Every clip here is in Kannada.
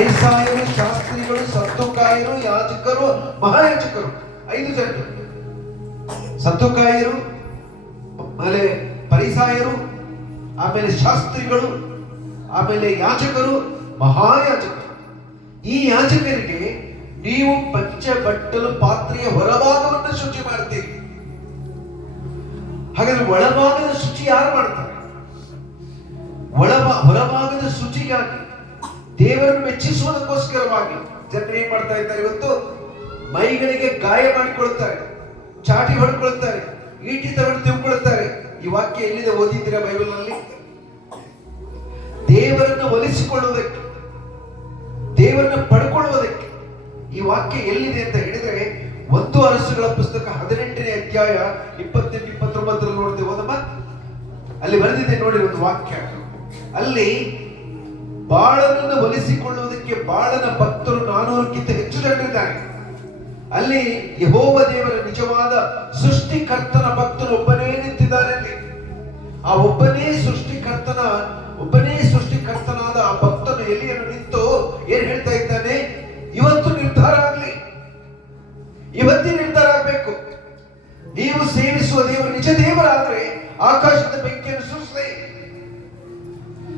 ಫರಿಸಾಯರು, ಶಾಸ್ತ್ರಿಗಳು, ಸದ್ದುಕಾಯರು, ಯಾಜಕರು, ಮಹಾಯಾಜಕರು, 5 ಜನರು. ಸದ್ದುಕಾಯರು, ಆಮೇಲೆ ಫರಿಸಾಯರು, ಆಮೇಲೆ ಶಾಸ್ತ್ರಿಗಳು, ಆಮೇಲೆ ಯಾಜಕರು, ಮಹಾಯಾಜಕರು. ಈ ಯಾಜಕರಿಗೆ ನೀವು ಪಂಚ ಬಟ್ಟಲು ಪಾತ್ರೆಯ ಹೊರಭಾಗವನ್ನು ಶುಚಿ ಮಾಡ್ತೀರಿ. ಹಾಗಾದ್ರೆ ಒಳಭಾಗದ ಶುಚಿ ಯಾರು ಮಾಡ್ತಾರೆ? ಹೊರಭಾಗದ ಶುಚಿಗಾಗಿ, ದೇವರನ್ನು ಮೆಚ್ಚಿಸುವುದಕ್ಕೋಸ್ಕರವಾಗಿ ಜನರು ಏನ್ ಮಾಡ್ತಾ ಇದ್ದಾರೆ? ಇವತ್ತು ಮೈಗಳಿಗೆ ಗಾಯ ಮಾಡಿಕೊಳ್ತಾರೆ, ಚಾಟಿ ಹೊಡ್ಕೊಳ್ತಾರೆ, ಈಟಿ ತಗೊಂಡು ತಿಳ್ಕೊಳ್ತಾರೆ. ಈ ವಾಕ್ಯ ಎಲ್ಲಿದೆ? ಓದಿದ್ದೀರಾ ಬೈಬಲ್ ನಲ್ಲಿ? ದೇವರನ್ನು ಒಲಿಸಿಕೊಳ್ಳುವುದಕ್ಕೆ, ದೇವರನ್ನು ಪಡ್ಕೊಳ್ಳುವುದಕ್ಕೆ ಈ ವಾಕ್ಯ ಎಲ್ಲಿದೆ ಅಂತ ಹೇಳಿದ್ರೆ 1 ಅರಸುಗಳ ಪುಸ್ತಕ 18ನೇ ಅಧ್ಯಾಯ 28-29 ನೋಡ್ತೇವೆ. ಹೋದಮ್ಮ, ಅಲ್ಲಿ ಬರೆದಿದೆ ನೋಡಿ ಒಂದು ವಾಕ್ಯ. ಅಲ್ಲಿ ಬಾಳನನ್ನು ಒಲಿಸಿಕೊಳ್ಳುವುದಕ್ಕೆ ಬಾಳನ ಭಕ್ತರು 400ಕ್ಕಿಂತ ಹೆಚ್ಚು ಜನರಿದ್ದಾರೆ. ಅಲ್ಲಿ ಯೆಹೋವ ದೇವರ ನಿಜವಾದ ಸೃಷ್ಟಿಕರ್ತನ ಭಕ್ತರು ಒಬ್ಬನೇ ನಿಂತಿದ್ದಾರೆ. ಅಲ್ಲಿ ಆ ಒಬ್ಬನೇ ಸೃಷ್ಟಿಕರ್ತನಾದ ಆ ಭಕ್ತನು ಎಲ್ಲಿಯನ್ನು ನಿಂತು ಏನ್ ಹೇಳ್ತಾ ಇದ್ದಾನೆ? ಇವತ್ತಿನ ನಿರ್ಧಾರ ಆಗ್ಬೇಕು. ನೀವು ಸೇವಿಸುವ ದೇವರು ನಿಜ ದೇವರಾದ್ರೆ ಆಕಾಶದ ಬೆಂಕಿಯನ್ನು ಸುರಿಸಲಿ,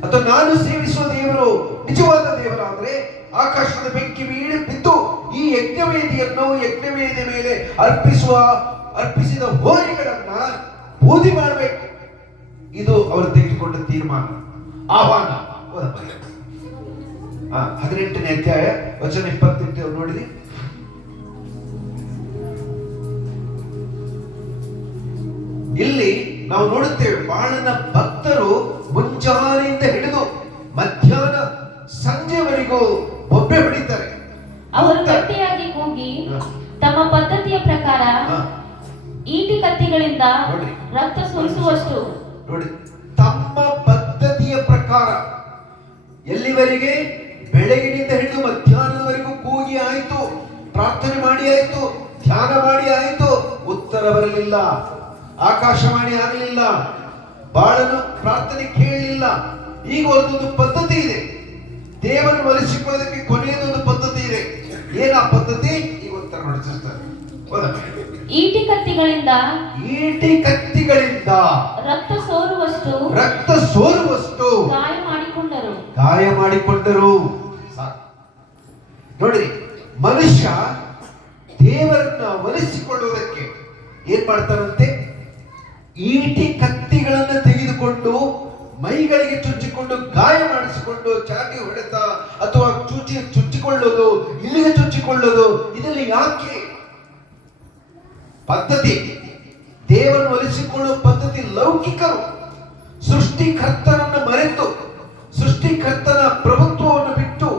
ಅಥವಾ ನಾನು ಸೇವಿಸುವ ದೇವರು ನಿಜವಾದ ದೇವರಾದ್ರೆ ಆಕಾಶದ ಬೆಂಕಿ ಬಿದ್ದು ಈ ಯಜ್ಞವೇದಿಯ ಮೇಲೆ ಅರ್ಪಿಸಿದ ಹೋರಿಗಳನ್ನ ಬೂದಿ ಮಾಡಬೇಕು. ಇದು ಅವರು ತೆಗೆದುಕೊಂಡ ತೀರ್ಮಾನ, ಆಹ್ವಾನ. 18ನೇ ಅಧ್ಯಾಯ ವಚನ 28 ನೋಡಿರಿ. ಇಲ್ಲಿ ನಾವು ನೋಡುತ್ತೇವೆ, ಬಾಳನ ಭಕ್ತರು ಮುಂಜಾನೆಯಿಂದ ಹಿಡಿದು ಮಧ್ಯಾಹ್ನ ಸಂಜೆವರೆಗೂ ಬೊಬ್ಬೆ ಹೊಡಿತಾರೆ. ಅವರು ಗಟ್ಟಿಯಾಗಿ ಕೂಗಿ ತಮ್ಮ ಪದ್ಧತಿಯ ಪ್ರಕಾರ ಈಟಿ ಕತ್ತಿಗಳಿಂದ ರಕ್ತ ಸುರಿಸುವಷ್ಟು ನೋಡಿ, ತಮ್ಮ ಪದ್ಧತಿಯ ಪ್ರಕಾರ ಎಲ್ಲಿವರೆಗೆ? ಬೆಳಗಿನಿಂದ ಹಿಡಿದು ಮಧ್ಯಾಹ್ನದವರೆಗೂ ಕೂಗಿ ಆಯಿತು, ಪ್ರಾರ್ಥನೆ ಮಾಡಿ ಆಯಿತು, ಧ್ಯಾನ ಮಾಡಿ ಆಯಿತು, ಉತ್ತರ ಬರಲಿಲ್ಲ, ಆಕಾಶವಾಣಿ ಆಗಲಿಲ್ಲ, ಬಾಳನು ಪ್ರಾರ್ಥನೆ ಕೇಳಲಿಲ್ಲ. ಈಗ ಒಂದು ಪದ್ಧತಿ ಇದೆ, ದೇವರನ್ನು ಒಲಿಸಿಕೊಳ್ಳೋದಕ್ಕೆ ಕೊನೆಯದೊಂದು ಪದ್ಧತಿ ಇದೆ. ಏನ ಪದ್ಧತಿ? ಈ ಉತ್ತರ ನಡೆಸಿರ್ತಾರೆ. ಈಟಿ ಕತ್ತಿಗಳಿಂದ ರಕ್ತ ಸೋರುವಷ್ಟು ಗಾಯ ಮಾಡಿಕೊಂಡರು. ನೋಡಿ, ಮನುಷ್ಯ ದೇವರನ್ನ ಒಲಿಸಿಕೊಳ್ಳುವುದಕ್ಕೆ ಏನ್ ಮಾಡ್ತಾರಂತೆ? ಈಟಿ ಕತ್ತಿಗಳನ್ನು ತೆಗೆದುಕೊಂಡು ಮೈಗಳಿಗೆ ಚುಚ್ಚಿಕೊಂಡು ಗಾಯ ಮಾಡಿಸಿಕೊಂಡು ಚಾಟಿ ಹೊಡೆತ ಅಥವಾ ಚುಚ್ಚಿಕೊಳ್ಳೋದು, ಇಲ್ಲಿಗೆ ಚುಚ್ಚಿಕೊಳ್ಳೋದು, ಇದರಲ್ಲಿ ಯಾಕೆ? ಪದ್ಧತಿ, ದೇವರನ್ನು ಒಲಿಸಿಕೊಳ್ಳುವ ಪದ್ಧತಿ. ಲೌಕಿಕರು ಸೃಷ್ಟಿಕರ್ತನನ್ನು ಮರೆತು, ಸೃಷ್ಟಿಕರ್ತನ ಪ್ರಭುತ್ವವನ್ನು ಬಿಟ್ಟು,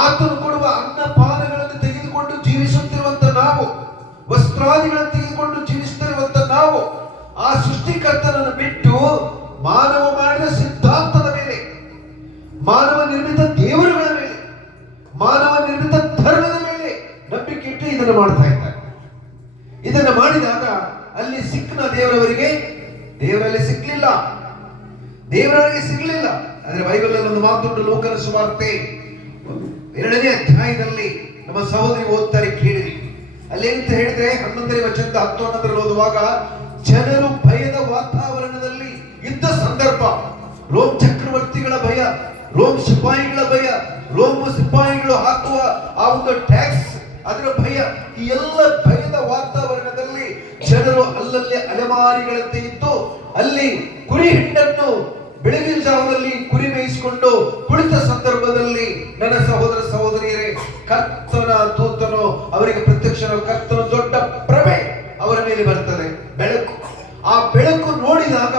ಆತನು ಕೊಡುವ ಅನ್ನಪಾನಗಳನ್ನು ತೆಗೆದುಕೊಂಡು ಜೀವಿಸುತ್ತಿರುವಂತ ನಾವು, ವಸ್ತ್ರಾದಿಗಳನ್ನು ತೆಗೆದುಕೊಂಡು ಜೀವಿಸುತ್ತಿರುವಂತ ನಾವು, ಆ ಸೃಷ್ಟಿಕರ್ತನನ್ನು ಬಿಟ್ಟು ಮಾನವ ಮಾಡಿದ ಸಿದ್ಧಾಂತದ ಮೇಲೆ, ಮಾನವ ನಿರ್ಮಿತ ದೇವರುಗಳ ಮೇಲೆ, ಮಾನವ ನಿರ್ಮಿತ ಧರ್ಮದ ಮೇಲೆ ನಂಬಿಕೆ ಇಟ್ಟು ಇದನ್ನು ಮಾಡ್ತಾ ಇದ್ದಾರೆ. ಇದನ್ನು ಮಾಡಿದಾಗ ಅಲ್ಲಿ ಸಿಕ್ಕನ ದೇವರಲ್ಲಿ ಸಿಕ್ಕಲಿಲ್ಲ. ಆದ್ರೆ ಬೈಬಲ್ ಅಲ್ಲಿ ಒಂದು ಮಾತುಂಟು, ಲೋಕನ ಸುವಾರ್ತೆ 2ನೇ ಅಧ್ಯಾಯದಲ್ಲಿ ನಮ್ಮ ಸಹೋದರಿ ಓದ್ತಾರೆ, ಕೇಳಿರಿ. ಅಲ್ಲೇನಂತ ಹೇಳಿದ್ರೆ 11ನೇ ವಚನದ 10-11 ಓದುವಾಗ, ಜನರು ಭಯದ ವಾತಾವರಣದಲ್ಲಿ ಇದ್ದ ಸಂದರ್ಭ, ರೋಮ್ ಚಕ್ರವರ್ತಿಗಳ ಭಯ, ರೋಮ್ ಸಿಪಾಯಿಗಳ ಭಯ, ರೋಮ್ ಸಿಪಾಯಿಗಳು ಹಾಕುವ ಆ ಒಂದು ಟ್ಯಾಕ್ಸ್, ಅದರ ಭಯ, ಈ ಎಲ್ಲ ಭಯದ ವಾತಾವರಣದಲ್ಲಿ ಜನರು ಅಲ್ಲಲ್ಲಿ ಅಲೆಮಾರಿಗಳಂತೆ ಇದ್ದು, ಅಲ್ಲಿ ಕುರಿ ಹಿಂಡನ್ನು ಬೆಳಗಿನ ಜಾವದಲ್ಲಿ ಕುರಿ ಮೇಯಿಸಿಕೊಂಡು ಕುಳಿತ ಸಂದರ್ಭದಲ್ಲಿ ನನ್ನ ಸಹೋದರ ಸಹೋದರಿಯರೇ, ಕರ್ತನ ದೂತನು ಅವರಿಗೆ ಪ್ರತ್ಯಕ್ಷ, ಕರ್ತನ ದೊಡ್ಡ ಪ್ರಭೆ ಅವರ ಮೇಲೆ ಬರ್ತದೆ, ಬೆಳಕು. ಆ ಬೆಳಕು ನೋಡಿದಾಗ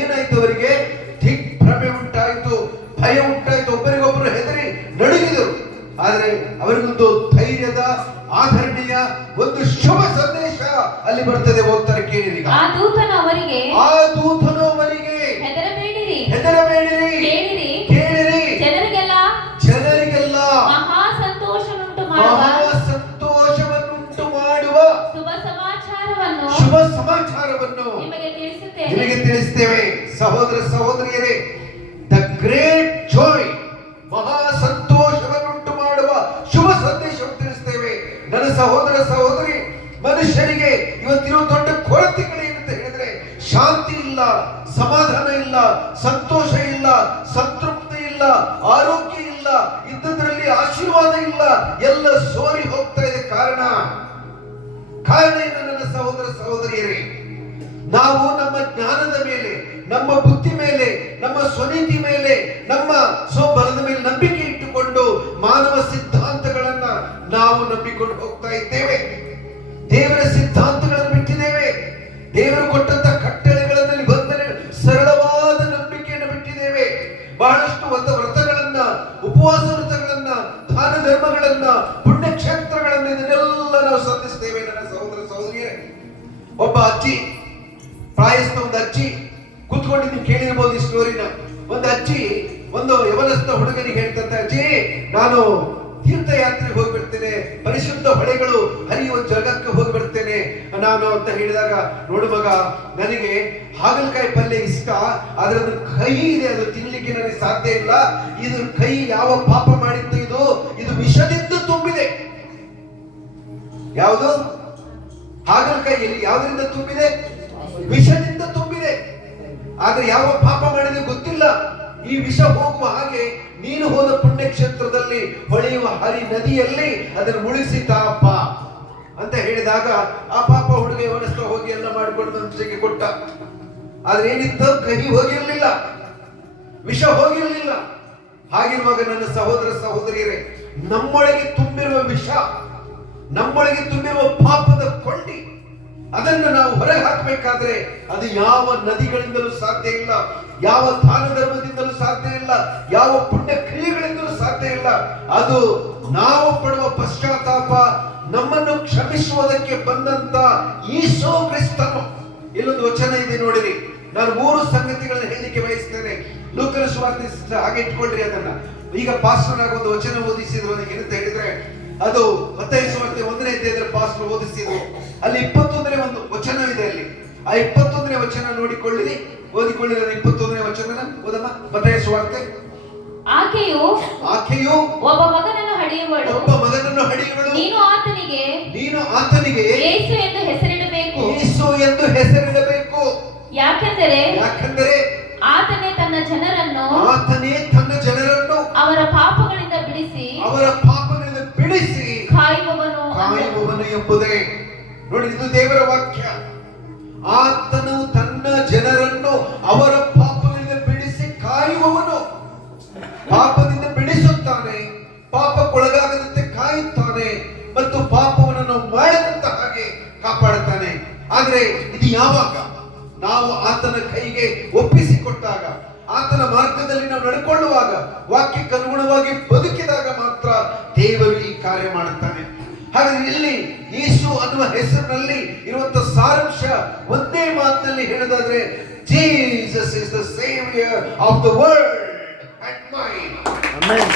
ಏನಾಯ್ತು? ಅವರಿಗೆ ದಿಗ್ಭ್ರಮೆ ಉಂಟಾಯಿತು, ಭಯ ಉಂಟಾಯಿತು, ಒಬ್ಬರಿಗೊಬ್ಬರು ಹೆದರಿ ನಡುಗಿದರು. ಆದ್ರೆ ಅವರಿಗೊಂದು ಧೈರ್ಯದ, ಆಧರಣೆಯ ಒಂದು ಶುಭ ಸಂದೇಶ ಅಲ್ಲಿ ಬರ್ತದೆ. ಓದ್ತಾರೆ, ಕೇಳಿರಿ. ಆ ದೂತನು ಅವರಿಗೆ ಹೆದರಬೇಡಿರಿ, ಕೇಳಿರಿ, ಜನರಿಗೆಲ್ಲ ಮಹಾ ಸಂತೋಷವನ್ನುಂಟು ಮಾಡುವ ಶುಭ ಸಮಾಚಾರವನ್ನು ನಿಮಗೆ ತಿಳಿಸುತ್ತೇವೆ. ಸಹೋದರ ಸಹೋದರಿಯರೇ, ದ ಗ್ರೇಟ್ ಜಾಯ್, ಮಹಾ ಸಂತೋಷವನ್ನುಂಟು ಸಹೋದರ ಸಹೋದರಿ, ಮನುಷ್ಯರಿಗೆ ಇವತ್ತಿರೋ ದೊಡ್ಡ ಕೊರತೆಗಳೇನಂತ ಹೇಳಿದ್ರೆ ಶಾಂತಿ ಇಲ್ಲ, ಸಮಾಧಾನ ಇಲ್ಲ, ಸಂತೋಷ ಇಲ್ಲ, ಸಂತೃಪ್ತಿ ಇಲ್ಲ, ಆರೋಗ್ಯ ಇಲ್ಲ, ಇದ್ದದ್ರಲ್ಲಿ ಆಶೀರ್ವಾದ ಇಲ್ಲ, ಎಲ್ಲ ಸೋರಿ ಹೋಗ್ತಾ ಇದೆ. ಕಾರಣ ಏನು ನನ್ನ ಸಹೋದರ ಸಹೋದರಿಯರೇ? ನಾವು ನಮ್ಮ ಜ್ಞಾನದ ಮೇಲೆ, ನಮ್ಮ ಬುದ್ಧಿ ಮೇಲೆ, ನಮ್ಮ ಸ್ವನೀತಿ ಮೇಲೆ, ನಮ್ಮ ಸ್ವಬಲದ ಮೇಲೆ ನಂಬಿಕೆ ಇಟ್ಟುಕೊಂಡು ಮಾನವ ಸಿದ್ಧಾಂತಗಳನ್ನ ನಾವು ನಂಬಿಕೊಂಡು ಹೋಗ್ತಾ ಇದ್ದೇವೆ. ದೇವರ ಸಿದ್ಧಾಂತಗಳನ್ನು ಬಿಟ್ಟಿದ್ದೇವೆ. ದೇವರು ಕೊಟ್ಟಂತ ಕಟ್ಟಳೆಗಳನ್ನು ನಿಬಂಧನೆ, ಸರಳವಾದ ನಂಬಿಕೆಯನ್ನು ಬಿಟ್ಟಿದ್ದೇವೆ. ಬಹಳಷ್ಟು ವ್ರತಗಳನ್ನ, ಉಪವಾಸ ವ್ರತಗಳನ್ನ, ದಾನ ಧರ್ಮಗಳನ್ನ, ಪುಣ್ಯಕ್ಷೇತ್ರಗಳನ್ನ, ಇದನ್ನೆಲ್ಲ ನಾವು ಸಂಧಿಸ್ತೇವೆ. ನನ್ನ ಸಹೋದರ ಸಹೋದರಿಯರೇ, ಒಬ್ಬ ಅಜ್ಜಿ, ಪ್ರಾಯಸ್ಥ ಒಂದು ಅಜ್ಜಿ ಕೂತ್ಕೊಂಡು ನೀವು ಕೇಳಿರ್ಬೋದು ಈ ಸ್ಟೋರಿನ. ಒಂದು ಅಜ್ಜಿ ಒಂದು ಯವನಸ್ಥ ಹುಡುಗನಿಗೆ ಹೇಳ್ತಂತೆ, ಅಜ್ಜಿ ನಾನು ತೀರ್ಥಯಾತ್ರೆಗೆ ಹೋಗ್ಬಿಡ್ತೇನೆ, ಪರಿಶುದ್ಧ ಹೊಳೆಗಳು ಹರಿಯುವ ಜಾಗಕ್ಕೆ ಹೋಗ್ಬಿಡ್ತೇನೆ ನಾನು ಅಂತ ಹೇಳಿದಾಗ, ನೋಡು ಮಗ, ನನಗೆ ಹಾಗಲಕಾಯಿ ಪಲ್ಯ ಇಷ್ಟ, ಆದ್ರೆ ಅದು ಕಹಿ ಇದೆ, ಅದು ತಿನ್ಲಿಕ್ಕೆ ನನಗೆ ಸಾಧ್ಯ ಇಲ್ಲ. ಇದು ಕೈ ಯಾವ ಪಾಪ ಮಾಡಿತ್ತು? ಇದು ವಿಷದಿಂದ ತುಂಬಿದೆ. ಯಾವುದು? ಹಾಗಲಕಾಯಿಯಲ್ಲಿ ಯಾವ್ದರಿಂದ ತುಂಬಿದೆ? ವಿಷದಿಂದ ತುಂಬಿದೆ. ಆದ್ರೆ ಯಾವ ಪಾಪ ಮಾಡಿದೆ ಗೊತ್ತಿಲ್ಲ. ಈ ವಿಷ ಹೋಗುವ ಹಾಗೆ ನೀನು ಹೋದ ಪುಣ್ಯಕ್ಷೇತ್ರದಲ್ಲಿ ಹೊಳೆಯುವ ಹರಿ ನದಿಯಲ್ಲಿ ಅದನ್ನು ಮುಳುಗಿಸಿತಾಪ ಅಂತ ಹೇಳಿದಾಗ, ಆ ಪಾಪ ಹುಡುಗ ಯವನಸ್ಥ ಹೋಗಿ ಎಲ್ಲ ಮಾಡಿಕೊಂಡು ಮನುಷ್ಯಗೆ ಕೊಟ್ಟ. ಆದ್ರೆ ಏನಿತ್ತು? ಕಹಿ ಹೋಗಿರ್ಲಿಲ್ಲ, ವಿಷ ಹೋಗಿರ್ಲಿಲ್ಲ. ಹಾಗಿರುವಾಗ ನನ್ನ ಸಹೋದರ ಸಹೋದರಿಯರೇ, ನಮ್ಮೊಳಗೆ ತುಂಬಿರುವ ವಿಷ, ನಮ್ಮೊಳಗೆ ತುಂಬಿರುವ ಪಾಪದ ಕೊಂಡಿ, ಅದನ್ನು ನಾವು ಹೊರಗೆ ಹಾಕಬೇಕಾದ್ರೆ ಅದು ಯಾವ ನದಿಗಳಿಂದಲೂ ಸಾಧ್ಯ ಇಲ್ಲ, ಯಾವ ದಾನ ಧರ್ಮದಿಂದಲೂ ಸಾಧ್ಯ ಇಲ್ಲ, ಯಾವ ಪುಣ್ಯ ಕ್ರಿಯೆಗಳಿಂದಲೂ ಸಾಧ್ಯ ಇಲ್ಲ. ಅದು ನಾವು ಪಡುವ ಪಶ್ಚಾತ್ತಾಪ, ನಮ್ಮನ್ನು ಕ್ಷಮಿಸುವುದಕ್ಕೆ ಬಂದಂತ ಯೇಸು ಕ್ರಿಸ್ತನು. ಇಲ್ಲೊಂದು ವಚನ ಇದೆ ನೋಡಿರಿ, ನಾನು 3 ಸಂಗತಿಗಳನ್ನು ಹೇಳಲಿಕ್ಕೆ ಬಯಸ್ತೇನೆ. ಲೂಕನ ಸುವಾರ್ತೆ ಹಾಗೆ ಇಟ್ಕೊಳ್ರಿ ಅದನ್ನ. ಈಗ ಪಾಸ್ಟರ್ ಆಗ ಒಂದು ವಚನ ಓದಿಸಿದ್ರು, ಏನಂತ ಹೇಳಿದ್ರೆ ಅದು ಮತ್ತಾಯ ಸುವಾರ್ತೆ 1ನೇ ಅಧ್ಯಾಯದಲ್ಲಿ ಪಾಸ್ಟರ್ ಓದಿಸಿದ್ರು. ಅಲ್ಲಿ 21ನೇ ಒಂದು ವಚನವಿದೆ. ಅಲ್ಲಿ ಆ 21ನೇ ವಚನ ನೋಡಿಕೊಳ್ಳಿರಿ, ಓದಿಕೊಳ್ಳಿರಿ. 21ನೇ ವಚನ ಓದಮ್ಮ. ಮತ್ತಾಯ ಸುವಾರ್ತೆ. ಆಕೆಯು ಒಬ್ಬ ಮಗನನ್ನು ಹಡೆಯುವಳು, ನೀನು ಆತನಿಗೆ ಯೇಸು ಎಂದು ಹೆಸರಿಡಬೇಕು. ಯಾಕೆಂದರೆ ಆತನೇ ತನ್ನ ಜನರನ್ನು ಅವರ ಪಾಪಗಳಿಂದ ಬಿಡಿಸಿ ಕಾಯುವವನು ಎಂಬುದೇ. ನೋಡಿ, ಇದು ದೇವರ ವಾಕ್ಯ. ಆತನು ತನ್ನ ಜನರನ್ನು ಅವರ ಪಾಪಗಳಿಂದ ಬಿಡಿಸಿ ಕಾಯುವವನು. ಪಾಪದಿಂದ ಬಿಡಿಸುತ್ತಾನೆ, ಪಾಪಕ್ಕೊಳಗಾಗದಂತೆ ಕಾಯುತ್ತಾನೆ, ಮತ್ತು ಪಾಪವನ್ನು ಮಾಡದಂತ ಹಾಗೆ ಕಾಪಾಡುತ್ತಾನೆ. ಆದ್ರೆ ಇದು ಯಾವಾಗ? ನಾವು ಆತನ ಕೈಗೆ ಒಪ್ಪಿಸಿಕೊಟ್ಟಾಗ, ಆತನ ಮಾರ್ಗದಲ್ಲಿ ನಾವು ನಡ್ಕೊಳ್ಳುವಾಗ, ವಾಕ್ಯಕ್ಕೆ ಅನುಗುಣವಾಗಿ ಬದುಕಿದಾಗ ಮಾತ್ರ ದೇವರು ಈ ಕಾರ್ಯ ಮಾಡುತ್ತಾನೆ. ಹಾಗಾದ್ರೆ ಇಲ್ಲಿ ಯೇಸು ಅನ್ನುವ ಹೆಸರಿನಲ್ಲಿ ಇರುವಂತಹ ಸಾರಾಂಶ ಒಂದೇ ಮಾತಿನಲ್ಲಿ ಹೇಳೋದಾದ್ರೆ, Jesus is the saviour of the world and main. Amen.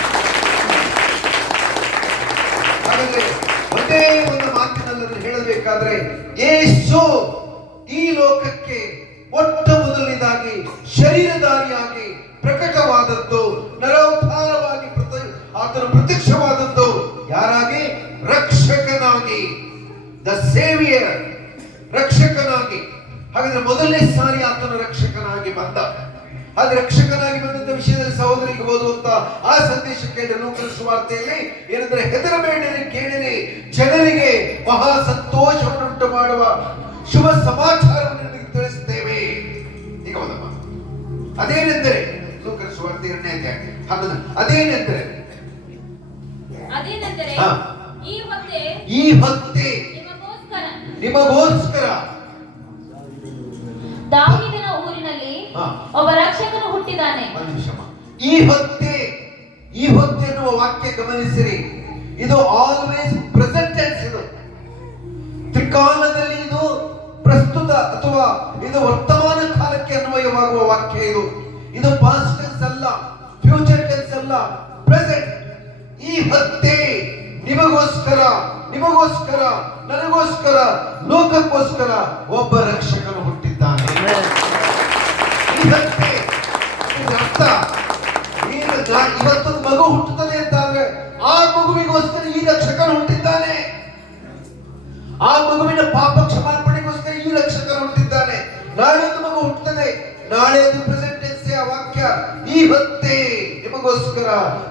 ಹಾಗಾದ್ರೆ ಒಂದೇ ಒಂದು ಮಾತಿನಲ್ಲಿ ಹೇಳಬೇಕಾದ್ರೆ, ಯೇಸು ಈ ಲೋಕಕ್ಕೆ ಮೊಟ್ಟ ಮೊದಲನೇದಾಗಿ ಶರೀರಧಾರಿಯಾಗಿ ಪ್ರಕಟವಾದದ್ದು, ನರೋದ್ಧಾರವಾಗಿ ಆತನು ಪ್ರತ್ಯಕ್ಷವಾದದ್ದು ಯಾರಾಗಿ? ರಕ್ಷಕನಾಗಿ, ದ ಸೇವಿಯರ್, ರಕ್ಷಕನಾಗಿ. ಹಾಗಾದ್ರೆ ಮೊದಲನೇ ಸಾರಿ ಆತನು ರಕ್ಷಕನಾಗಿ ಬಂದ. ಆದ್ರೆ ರಕ್ಷಕನಾಗಿ ಬಂದಂತ ವಿಷಯದಲ್ಲಿ ಸಹೋದರಿಗೆ ಓದುವಂತ ಆ ಸಂದೇಶ ಕೇಳಿ ಲೂಕನ ಸುವಾರ್ತೆಯಲ್ಲಿ ಏನಂದ್ರೆ, ಹೆದರಬೇಡಿರಿ, ಕೇಳಿರಿ, ಜನರಿಗೆ ಮಹಾ ಸಂತೋಷವನ್ನುಂಟು ಮಾಡುವ ಶುಭ ಸಮಾಚಾರವನ್ನು ನಿಮಗೆ ತಿಳಿಸುತ್ತೇವೆ. ಈಗ ಹೋದಮ್ಮ. ಅದೇನೆಂದರೆ ಲೂಕನ ಸುವಾರ್ತೆ 2ನೇ ಅಧ್ಯಾಯ 11. ಅದೇನೆಂದರೆ ಈ ಹೊತ್ತೆ ನಿಮಗೋಸ್ಕರ ದಾವೀದನ ಊರಿನಲ್ಲಿ ಒಬ್ಬ ರಕ್ಷಕನು ಹುಟ್ಟಿದ್ದಾನೆ. ಈ ಹೊತ್ತೆ ಎನ್ನುವ ವಾಕ್ಯ ಗಮನಿಸಿರಿ. ಇದು ಆಲ್ವೇಸ್ ಪ್ರೆಸೆಂಟ್ ಟೆನ್ಸ್. ಇದು ತ್ರಿಕಾಲದಲ್ಲಿ ಇದು ಪ್ರಸ್ತುತ ಅಥವಾ ಇದು ವರ್ತಮಾನ ಕಾಲಕ್ಕೆ ಅನ್ವಯವಾಗುವ ವಾಕ್ಯ. ಇದು ಪಾಸ್ಟ್ ಟೆನ್ಸ್ ಅಲ್ಲ, ಫ್ಯೂಚರ್ ಟೆನ್ಸ್ ಅಲ್ಲ, ಪ್ರೆಸೆಂಟ್. ಈ ಹೊತ್ತೆ ನಿಮಗೋಸ್ಕರ, ನನಗೋಸ್ಕರ, ಲೋಕಕ್ಕೋಸ್ಕರ ಒಬ್ಬ ರಕ್ಷಕನು ಹುಟ್ಟಿದ್ದಾನೆ. ಈ ಹೊತ್ತೆ ಅರ್ಥ ಇವತ್ತೊಂದು ಮಗು ಹುಟ್ಟುತ್ತದೆ ಅಂತ ಆದ್ರೆ ಆ ಮಗುವಿಗೋಸ್ಕರ ಈ ರಕ್ಷಕನು ಹುಟ್ಟಿದ್ದಾನೆ. ಆ ಮಗುವಿನ ಪಾಪ ಕ್ಷಮಾಪಣೆಗೋಸ್ಕರ ಈ ರಕ್ಷಕನು ಹುಟ್ಟಿದ್ದಾನೆ. ನಾಳೆ ಒಂದು ಮಗು ಹುಟ್ಟುತ್ತದೆ. ನಾಳೆ ಅದು ಪ್ರೆಸೆಂಟ್ ಟೆನ್ಸ್ ಆ ವಾಕ್ಯ, ಈ ಹೊತ್ತೇ ನಿಮಗೋಸ್ಕರ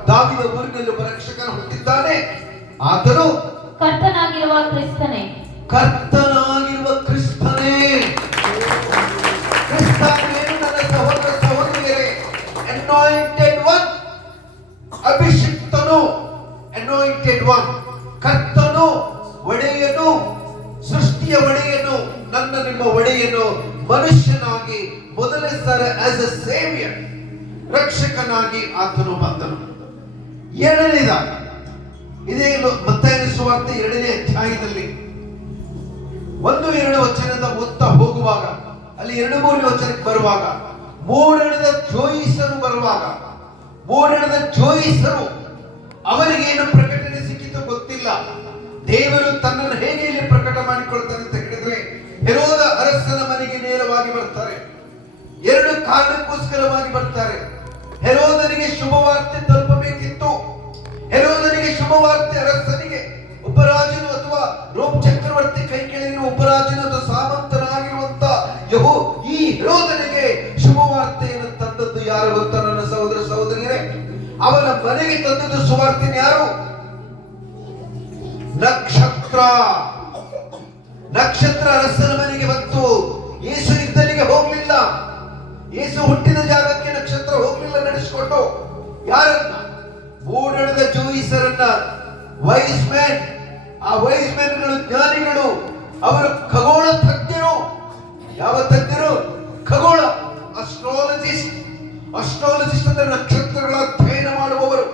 ದಾವೀದ ಊರಿನಲ್ಲಿ ಒಬ್ಬ ರಕ್ಷಕನು ಹುಟ್ಟಿದ್ದಾನೆ. ಆತನು ಕರ್ತನಾಗಿರುವ ಕ್ರಿಸ್ತನೇ. ಕರ್ತನಾಗಿರುವ ಕ್ರಿಸ್ತನೇ. ಕ್ರಿಸ್ತನೇನು ನನ್ನ ಸಹೋದರ ಸಹೋದರಿಯರೇ? ಅನಾಯಿಂಟೆಡ್ ಒನ್, ಅಭಿಷಿಕ್ತನು, ಅನಾಯಿಂಟೆಡ್ ಒನ್, ಕರ್ತನು, ಒಡೆಯನು, ಸೃಷ್ಟಿಯ ಒಡೆಯನು, ನನ್ನ ನಿಮ್ಮ ಒಡೆಯನು ಮನುಷ್ಯನಾಗಿ ಮೊದಲನೇ ಸಾರಿ ಆಸ್ ಎ ಸೇವಿಯರ್ ರಕ್ಷಕನಾಗಿ ಆತನು ಬಂದನು. ಎರಡನೇದಾಗಿ ಇದೇ ಮತ್ತಾಯನ ಸುವಾರ್ತೆ 2ನೇ ಅಧ್ಯಾಯದಲ್ಲಿ 1-2 ವಚನದ ಓದ್ತಾ ಹೋಗುವಾಗ, ಅಲ್ಲಿ 2-3 ವಚನಕ್ಕೆ ಬರುವಾಗ, ಮೂಡಣದ ಜೋಯಿಸರು ಬರುವಾಗ, ಮೂಡಣದ ಜೋಯಿಸರು ಅವರಿಗೇನು ಪ್ರಕಟಣೆ ಸಿಕ್ಕಿತು ಗೊತ್ತಿಲ್ಲ. ದೇವರು ತನ್ನನ್ನು ಹೇಗೆ ಇಲ್ಲಿ ಪ್ರಕಟ ಮಾಡಿಕೊಳ್ತಾನೆ ಅಂತ ಹೇಳಿದ್ರೆ, ಹೆರೋದ ಅರಸನ ಮನೆಗೆ ನೇರವಾಗಿ ಬರ್ತಾರೆ. 2 ಕಾರಣಕ್ಕೋಸ್ಕರವಾಗಿ ಬರ್ತಾರೆ. ಹೆರೋದನಿಗೆ ಶುಭವಾರ್ತೆ ತಲುಪಬೇಕಿತ್ತು. ಹೆರೋದನಿಗೆ ಶುಭವಾರ್ತೆ, ಅರಸನಿಗೆ, ಉಪರಾಜನು ಅಥವಾ ರೋಮ್ ಚಕ್ರವರ್ತಿ ಕೈ ಕೆಳಗಿನ ಉಪರಾಜನು ಅಥವಾ ಸಾಮಂತನಾಗಿರುವಂತ ಈ ಹೆರೋದನಿಗೆ ಶುಭವಾರ್ತೆಯನ್ನು ತಂದದ್ದು ಯಾರು ಗೊತ್ತಾ ನನ್ನ ಸಹೋದರ ಸಹೋದರಿಯರೇ? ಅವನ ಮನೆಗೆ ತಂದದ್ದು ಸುವಾರ್ತೆನ ಯಾರು? ನಕ್ಷತ್ರ. ನಕ್ಷತ್ರ ಅರಸನ ಮನೆಗೆ ಬಂತು. ಯೇಸು ಇದ್ದಲ್ಲಿಗೆ ಹೋಗ್ಲಿಲ್ಲ. ಯೇಸು ಹುಟ್ಟಿದ ಜಾಗಕ್ಕೆ ನಕ್ಷತ್ರ ಹೋಗ್ಲಿಲ್ಲ ನಡೆಸಿಕೊಂಡು. ಯಾರನ್ನ? ಮೂಡಣದ ಜೋಯಿಸರನ್ನ, ವೈಸ್ ಮ್ಯಾನ್. ಆ ವೈಸ್ ಮ್ಯಾನ್ಗಳು ಜ್ಞಾನಿಗಳು, ಅವರು ಖಗೋಳ ತಜ್ಞರು. ಯಾವ ತಜ್ಞರು? ಖಗೋಳ, ಅಸ್ಟ್ರಾಲಜಿಸ್ಟ್. ಅಸ್ಟ್ರಾಲಜಿಸ್ಟ್ ಅಂದ್ರೆ ನಕ್ಷತ್ರಗಳ ಅಧ್ಯಯನ ಮಾಡುವವರು,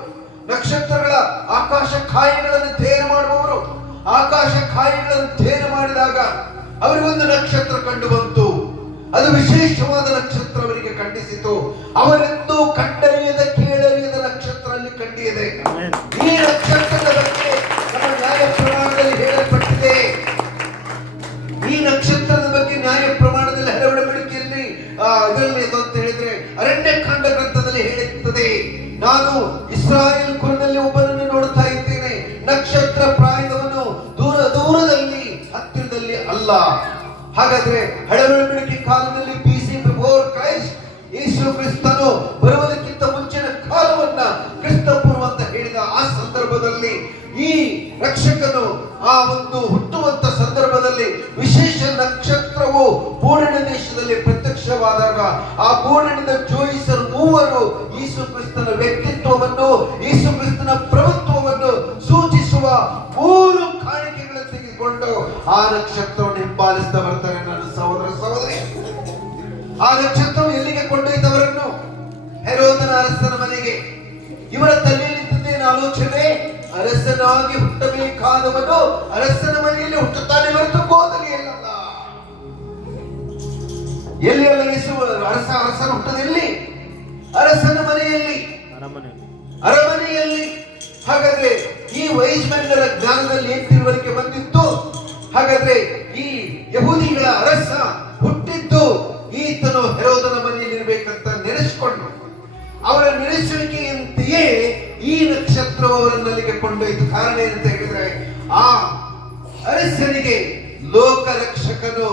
ನಕ್ಷತ್ರಗಳ ಆಕಾಶ ಕಾಯಗಳನ್ನು ಅಧ್ಯಯನ ಮಾಡುವವರು. ಆಕಾಶ ಕಾಯಗಳನ್ನು ಅಧ್ಯಯನ ಮಾಡಿದಾಗ ಅವರಿಗೊಂದು ನಕ್ಷತ್ರ ಕಂಡು ಬಂತು. ಅದು ವಿಶೇಷವಾದ ನಕ್ಷತ್ರ ಅವರಿಗೆ ಖಂಡಿಸಿತು. ಅವರೆಂದು ಕಂಡರಿಯದ ಕೇಳರಿಯದ ನಕ್ಷತ್ರ ಅಲ್ಲಿ ಕಂಡಿದೆ. ಈ ನಕ್ಷತ್ರದ ಬಗ್ಗೆ ನಮ್ಮ ನ್ಯಾಯ ಪ್ರಮಾಣದಲ್ಲಿ ಹೇಳಲ್ಪಟ್ಟಿದೆ. ಈ ನಕ್ಷತ್ರದ ಬಗ್ಗೆ ನ್ಯಾಯ ಪ್ರಮಾಣದಲ್ಲಿ ಹರವಣಿಕೆಯಲ್ಲಿ ಇದರಲ್ಲಿ ಅಂತ ಹೇಳಿದ್ರೆ ಅರಣ್ಯಕಾಂಡ ಗ್ರಂಥದಲ್ಲಿ ಹೇಳುತ್ತದೆ, ನಾನು ಇಸ್ರಾಯೇಲ್ ಕುಲದಲ್ಲಿ ಒಬ್ಬನನ್ನು ನೋಡ್ತಾ ಇದ್ದೇನೆ, ನಕ್ಷತ್ರ ಪ್ರಾಯದವನು ದೂರ ದೂರದಲ್ಲಿ ಹತ್ತಿರದಲ್ಲಿ ಅಲ್ಲ. ಹಾಗಾದ್ರೆ ಹಳವಳಿಕೆ ಕಾಲದಲ್ಲಿ ಬಿಸಿ ಬಿಫೋರ್ ಕ್ರೈಸ್ಟ್, ಯೇಸು ಕ್ರಿಸ್ತನು ಬರುವುದಕ್ಕಿಂತ ಮುಂಚಿನ ಕಾಲವನ್ನ ಕ್ರಿಸ್ತ ಪೂರ್ವ ಅಂತ ಹೇಳಿದ ಆ ಸಂದರ್ಭದಲ್ಲಿ ಈ ರಕ್ಷಕನು ಆ ಒಂದು ಹುಟ್ಟುವಂತ ಸಂದರ್ಭದಲ್ಲಿ ವಿಶೇಷ ನಕ್ಷತ್ರವು ಪೂರ್ಣ ದೇಶದಲ್ಲಿ ಪ್ರತ್ಯಕ್ಷವಾದಾಗ ಆ ಪೂರ್ಣದ ಜೋಯಿಸರು ಮೂವರು ಯೇಸು ಕ್ರಿಸ್ತನ ವ್ಯಕ್ತಿತ್ವವನ್ನು, ಯೇಸು ಕ್ರಿಸ್ತನ ಪ್ರಭುತ್ವವನ್ನು ಸೂಚಿಸುವ 3 ಕಾಣಿಕೆಗಳನ್ನು ತೆಗೆದುಕೊಂಡು ಆ ನಕ್ಷತ್ರವನ್ನು ಹಿಂಬಾಲಿಸ್ತಾ ಬರ್ತಾರೆ ನನ್ನ ಸಹೋದರ ಸಹೋದರಿ. ಆ ನಕ್ಷತ್ರವು ಎಲ್ಲಿಗೆ ಕೊಂಡೊಯ್ದವರನ್ನು? ಹೆರೋದನ ಅರಸನ ಮನೆಗೆ. ಇವರ ತಲೆಯಲ್ಲಿದ್ದೇನು ಆಲೋಚನೆ? ಅರಸನಾಗಿ ಹುಟ್ಟಬೇಕಾದವನು ಅರಸನ ಮನೆಯಲ್ಲಿ ಹುಟ್ಟುತ್ತಾನೆ ಹೊರತು ಗೋದಲಿಯಲ್ಲ. ಎಲ್ಲಿ ಅಲ್ಲ ಯೇಸು ಅರಸನ ಹುಟ್ಟದೆಲ್ಲಿ? ಅರಸನ ಮನೆಯಲ್ಲಿ, ಅರಮನೆಯಲ್ಲಿ. ಹಾಗಾದ್ರೆ ಈ ವೈಸ್ ಮ್ಯಾನ್ಗಳ ಜ್ಞಾನದಲ್ಲಿ ಏನ್ ತಿಳುವಳಿಕೆ ಬಂದಿತ್ತು? ಹಾಗಾದ್ರೆ ಈ ಯಹೂದಿಗಳ ಅರಸ ಹುಟ್ಟಿದ್ದು ಈತನು ಹೆರೋದನ ಮನೆಯಲ್ಲಿ ಇರಬೇಕಂತ ನೆನೆಸಿಕೊಂಡು ಅವರ ನೆನೆಸುವಿಕೆಯಂತೆಯೇ ಈ ನಕ್ಷತ್ರವು ಅವರನ್ನಲ್ಲಿಗೆ ಕೊಂಡೊಯ್ತು. ಕಾರಣ ಏನಂತ ಹೇಳಿದ್ರೆ, ಆ ಅರಸನಿಗೆ ಲೋಕ ರಕ್ಷಕನು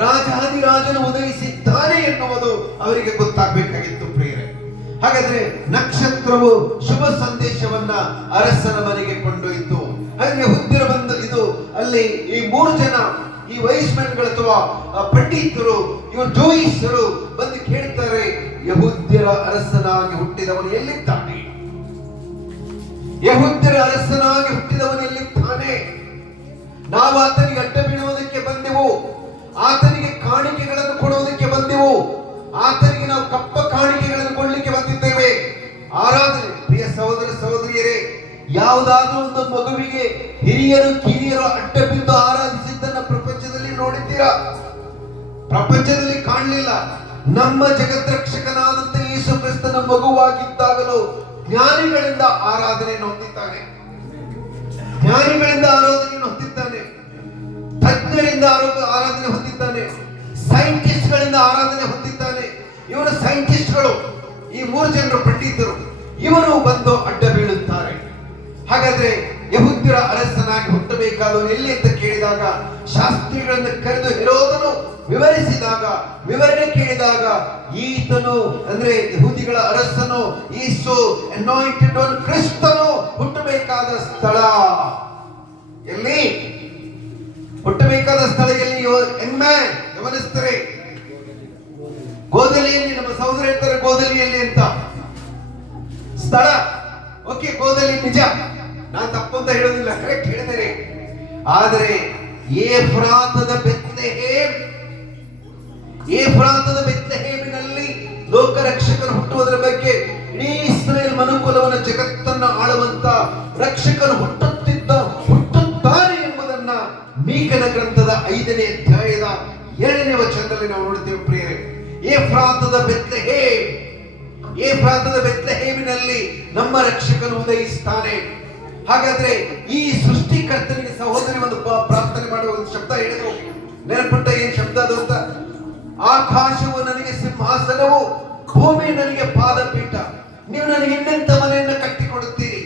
ರಾಜಾದಿರಾಜನು ಉದಯಿಸಿದ್ದಾನೆ ಎನ್ನುವುದು ಅವರಿಗೆ ಗೊತ್ತಾಗಬೇಕಾಗಿತ್ತು ಪ್ರಿಯರೇ. ಹಾಗಾದ್ರೆ ನಕ್ಷತ್ರವು ಶುಭ ಸಂದೇಶವನ್ನ ಅರಸನ ಮನೆಗೆ ಕೊಂಡೊಯ್ತು. ಹಾಗೆ ಹುತ್ತಿರ ಬಂದ ಇದು ಅಲ್ಲಿ ಈ 3 ಜನ, ಈ ವೈಸ್ ಮ್ಯಾನ್ಗಳು ಅಥವಾ ಪಂಡಿತರು, ಇವರು ಜೋಯಿಸರು ಬಂದು ಕೇಳ್ತಾರೆ, ಯಹೂದ್ಯರ ಅರಸನಾಗಿ ಹುಟ್ಟಿದವನು ಎಲ್ಲಿದ್ದಾನೆ? ಯಹೂದ್ಯರ ಅರಸನಾಗಿ ಹುಟ್ಟಿದವನು ಎಲ್ಲಿದ್ದಾನೆ? ನಾವು ಆತನಿಗೆ ಅಡ್ಡ ಬೀಳುವುದಕ್ಕೆ ಬಂದೆವು, ಆತನಿಗೆ ಕಾಣಿಕೆಗಳನ್ನು ಕೊಡುವುದಕ್ಕೆ ಬಂದೆವು, ಆತನಿಗೆ ನಾವು ಕಪ್ಪ ಕಾಣಿಕೆಗಳನ್ನು ಕೊಡಲಿಕ್ಕೆ ಬಂದಿದ್ದೇವೆ. ಆರಾಧನೆ ಪ್ರಿಯ ಸಹೋದರ ಸಹೋದರಿಯರೇ, ಯಾವುದಾದ್ರೂ ಒಂದು ಮಗುವಿಗೆ ಹಿರಿಯರು ಕಿರಿಯರು ಅಡ್ಡ ಬಿದ್ದು ಆರಾಧಿಸಿದ್ದನ್ನ ಪ್ರಪಂಚದಲ್ಲಿ ನೋಡಿದ್ದೀರಾ? ಪ್ರಪಂಚದಲ್ಲಿ ಕಾಣಲಿಲ್ಲ. ನಮ್ಮ ಜಗದ್ರಕ್ಷಕನಾದಂತ ಯೇಸು ಕ್ರಿಸ್ತನ ಮಗುವಾಗಿದ್ದಾಗಲೂ ಜ್ಞಾನಿಗಳಿಂದ ಆರಾಧನೆಯನ್ನು ಹೊಂದಿದ್ದಾನೆ, ಜ್ಞಾನಿಗಳಿಂದ ಆರಾಧನೆಯನ್ನು ಹೊಂದಿದ್ದಾನೆ, ತಜ್ಞರಿಂದ ಆರಾಧನೆ ಹೊಂದಿದ್ದಾನೆ, ಸೈಂಟಿಸ್ಟ್ ಗಳಿಂದ ಆರಾಧನೆ ಹೊಂದಿದ್ದಾನೆ. ಇವರು ಸೈಂಟಿಸ್ಟ್ಗಳು, ಈ 3 ಜನರು ಪಂಡಿತರು, ಇವರು ಬಂದು ಅಡ್ಡ ಬೀಳುತ್ತಾರೆ. ಹಾಗಾದ್ರೆ ಯಹೂದ್ಯರ ಅರಸನಾಗಿ ಹುಟ್ಟಬೇಕಾದವನು ಎಲ್ಲಿ ಅಂತ ಕೇಳಿದ ಹೇಳಿದಾಗ, ಶಾಸ್ತ್ರಿಗಳನ್ನು ಕರೆದು ಹೆರೋದನು ವಿವರಿಸಿದಾಗ, ವಿವರಣೆ ಕೇಳಿದಾಗ, ಈತನು ಅಂದ್ರೆ ಯಹೂದಿಗಳ ಅರಸನು, ಯೇಸು ಅನಾಯಿಂಟೆಡ್ ಒನ್, ಕ್ರಿಸ್ತನು ಹುಟ್ಟಬೇಕಾದ ಸ್ಥಳ ಎಲ್ಲಿ? ಹುಟ್ಟಬೇಕಾದ ಸ್ಥಳ ಎಲ್ಲಿ? ಗಮನಿಸ್ತಾರೆ, ಗೋದಲಿಯಲ್ಲಿ. ನಮ್ಮ ಸಹೋದರ ಹೇಳ್ತಾರೆ ಗೋದಲಿಯಲ್ಲಿ ಅಂತ ಸ್ಥಳ. ಓಕೆ, ಗೋದಲಿ ನಿಜ, ನಾನು ತಪ್ಪು ಅಂತ ಹೇಳೋದಿಲ್ಲ, ಕರೆಕ್ಟ್ ಹೇಳಿದರೆ. ಆದರೆ ಏಫ್ರಾತದ ಬೆತ್ಲೆಹೇಮಿನಲ್ಲಿ ಲೋಕರಕ್ಷಕರು ಹುಟ್ಟುವುದರ ಬಗ್ಗೆ, ಇಡೀ ಇಸ್ರೇಲ್ ಮನುಕುಲವನ್ನು, ಜಗತ್ತನ್ನು ಆಳುವಂತ ರಕ್ಷಕರು ಹುಟ್ಟುತ್ತಾನೆ ಎಂಬುದನ್ನ ಮೀಕನ ಗ್ರಂಥದ 5ನೇ ಅಧ್ಯಾಯದ 2ನೇ ವಚನದಲ್ಲಿ ನಾವು ನೋಡ್ತೇವೆ ಪ್ರಿಯರೇ. ಏಫ್ರಾತದ ಬೆತ್ಲೆಹೇಮಿನಲ್ಲಿ ನಮ್ಮ ರಕ್ಷಕನು ಉದಯಿಸ್ತಾನೆ. ಹಾಗಾದ್ರೆ ಈ ಸೃಷ್ಟಿಕರ್ತನಿಗೆ ಸಹೋದರಿ ಒಂದು ಪ್ರಾರ್ಥನೆ ಮಾಡುವ ಒಂದು ಶಬ್ದ ಹೇಳಿದ್ರು, ನೆನಪುಟ್ಟ ಏನ್ ಶಬ್ದ ಅದು ಅಂತ? ಆಕಾಶವು ನನಗೆ ಸಿಂಹಾಸನವು, ಭೂಮಿ ನನಗೆ ಪಾದಪೀಠ. ನೀವು ನನಗೆ ಇನ್ನೆಂತ ಮನೆಯನ್ನು ಕಟ್ಟಿಕೊಡುತ್ತೀರಿ?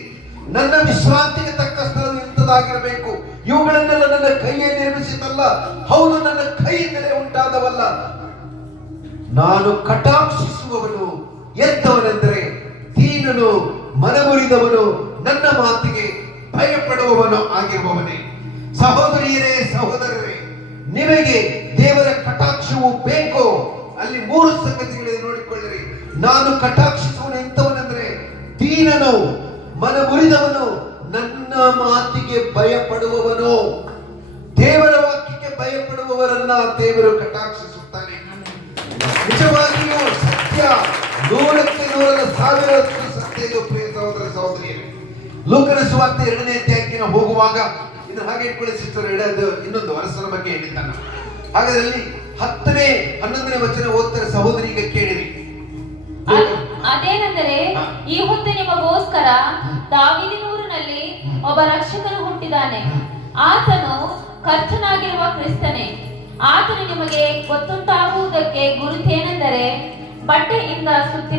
ನನ್ನ ವಿಶ್ರಾಂತಿಗೆ ತಕ್ಕ ಸ್ಥಳ ಇಂಥದ್ದಾಗಿರಬೇಕು. ಇವುಗಳನ್ನೆಲ್ಲ ನನ್ನ ಕೈಯೇ ನಿರ್ಮಿಸಿತಲ್ಲ, ಹೌದು ನನ್ನ ಕೈಯಿಂದಲೇ ಉಂಟಾದವಲ್ಲ. ನಾನು ಕಟಾಕ್ಷಿಸುವವನು ಎಂತವನೆಂದರೆ ದೀನನು, ಮನಮುರಿದವನು, ನನ್ನ ಮಾತಿಗೆ ಭಯಪಡುವವನು ಆಗಿರುವವನೇ. ಸಹೋದರಿಯರೇ, ಸಹೋದರರೇ, ನಿಮಗೆ ದೇವರ ಕಟಾಕ್ಷವು ಬೇಕೋ? ಅಲ್ಲಿ 3 ಸಂಗತಿಗಳಿದೆ, ನೋಡಿಕೊಳ್ಳಿರಿ. ನಾನು ಕಟಾಕ್ಷಿಸುವನು ಎಂತವನೆಂದರೆ ದೀನನು, ಮನಮುರಿದವನು, ನನ್ನ ಮಾತಿಗೆ ಭಯಪಡುವವನು. ದೇವರ ವಾಕ್ಯಕ್ಕೆ ಭಯಪಡುವವರನ್ನ ದೇವರು ಕಟಾಕ್ಷಿಸುತ್ತಾನೆ. ನಿಜವಾಗಿಯೂ ಸತ್ಯ, 100ಕ್ಕೆ 100,000 ಸತ್ಯ ಇದು ಪ್ರಿಯ ಸಹೋದರ ಸಹೋದರಿಯರೇ. ಲೂಕನ ಸುವಾರ್ತೆ 2ನೇ ಅಧ್ಯಾಯಕ್ಕೆ ನಾವು ಹೋಗುವಾಗ ಇದನ್ನು ಹಾಗೆ ಇಟ್ಕೊಳ್ಳಿ ಸಿಸ್ಟರ್, ಇನ್ನೊಂದು ಅರಸನ ಬಗ್ಗೆ ಹೇಳಿದ್ದಾನೆ. ಹಾಗಾದ್ರೆ ಅಲ್ಲಿ 10ನೇ 11ನೇ ವಚನ ಓದ್ತಾರೆ ಸಹೋದರಿ, ಈಗ ಕೇಳಿರಿ. ಅದೇನೆಂದರೆ, ಈ ಹೊತ್ತು ನಿಮಗೋಸ್ಕರ ದಾವೀದಿನ ಊರಿನಲ್ಲಿ ಒಬ್ಬ ರಕ್ಷಕನು ಹುಟ್ಟಿದ್ದಾನೆ. ಆತನು ಕರ್ತನಾಗಿರುವ ಕ್ರಿಸ್ತನೇ. ಆತನು ನಿಮಗೆ ಗೊತ್ತುಂಟಾಗುವುದಕ್ಕೆ ಗುರುತೇನೆಂದರೆ, ಬಟ್ಟೆಯಿಂದ ಸುತ್ತಿರುವ